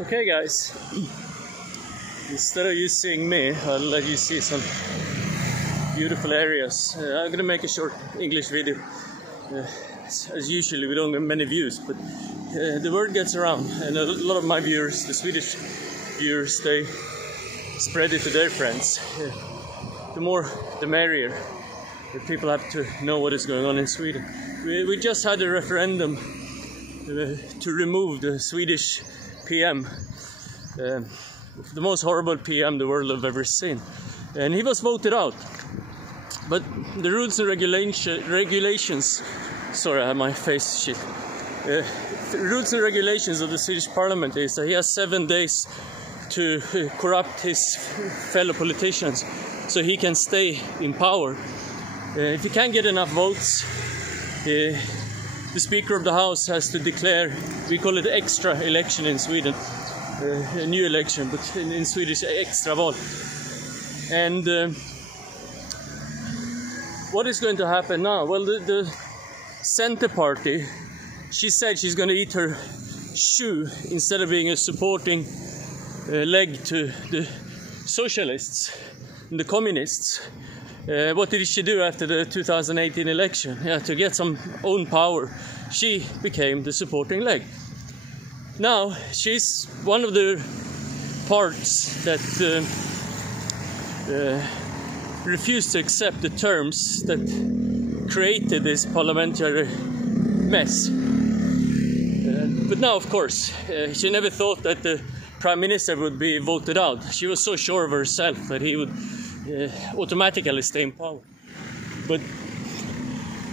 Okay guys, instead of you seeing me, I'll let you see some beautiful areas. I'm gonna make a short English video. As usually we don't get many views, but the word gets around, and a lot of my viewers, the Swedish viewers, they spread it to their friends. The more the merrier. People have to know what is going on in Sweden. We just had a referendum to remove the Swedish PM, the most horrible PM the world have ever seen, and he was voted out. But the rules and regulations, sorry, I have my face shit. The rules and regulations of the Swedish Parliament is that he has 7 days to corrupt his fellow politicians so he can stay in power. If he can't get enough votes, the Speaker of the House has to declare, we call it extra election in Sweden, a new election, but in Swedish, extra val. And what is going to happen now? Well, the Center Party, she said she's going to eat her shoe instead of being a supporting leg to the socialists and the communists. What did she do after the 2018 election? Yeah, to get some own power, she became the supporting leg. Now, she's one of the parts that refused to accept the terms that created this parliamentary mess. But now, of course, she never thought that the Prime Minister would be voted out. She was so sure of herself that he would automatically stay in power, but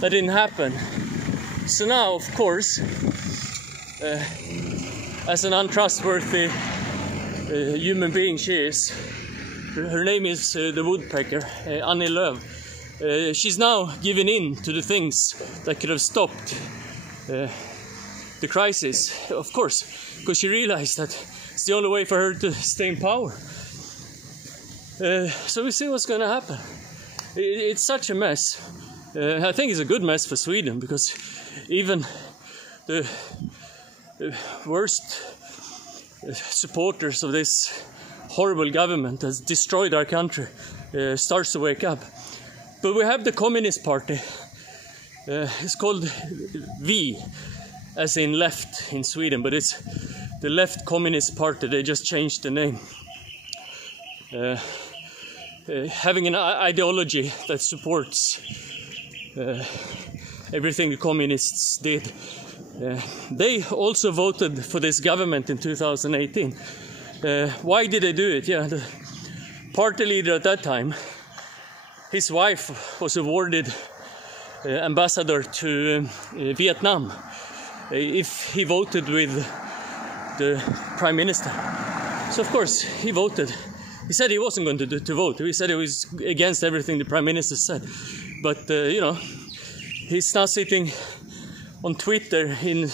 that didn't happen. So now, of course, as an untrustworthy human being she is, her name is the woodpecker, Annie Lööf. She's now given in to the things that could have stopped the crisis, of course, because she realized that it's the only way for her to stay in power. So we see what's going to happen. It's such a mess. I think it's a good mess for Sweden, because even the worst supporters of this horrible government that's destroyed our country starts to wake up. But we have the Communist Party. It's called V, as in left in Sweden, but it's the Left Communist Party. They just changed the name. Having an ideology that supports everything the communists did. They also voted for this government in 2018. Why did they do it? Yeah, the party leader at that time, his wife was awarded ambassador to Vietnam if he voted with the Prime Minister. So of course he voted. He said he wasn't going to vote. He said he was against everything the Prime Minister said. But, you know, he's now sitting on Twitter in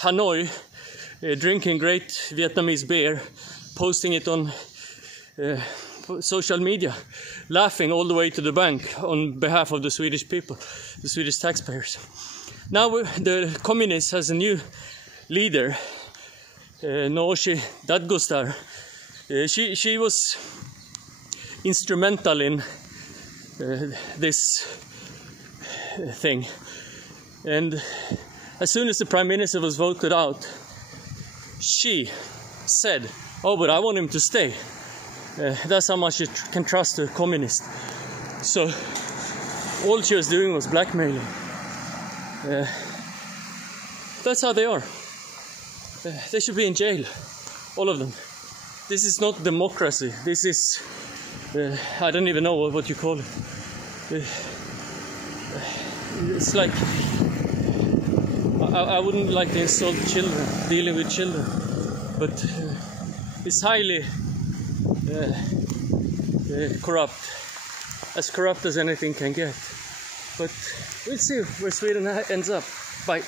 Hanoi, drinking great Vietnamese beer, posting it on social media, laughing all the way to the bank on behalf of the Swedish people, the Swedish taxpayers. Now the communists has a new leader, Nooshi Dadgostar. She was instrumental in this thing, and as soon as the Prime Minister was voted out, she said, "Oh, but I want him to stay." That's how much you can trust a communist. So all she was doing was blackmailing. That's how they are. They should be in jail, all of them. This is not democracy. This is, I don't even know what you call it. It's like, I wouldn't like to insult children, dealing with children, but it's highly corrupt as anything can get. But we'll see where Sweden ends up. Bye.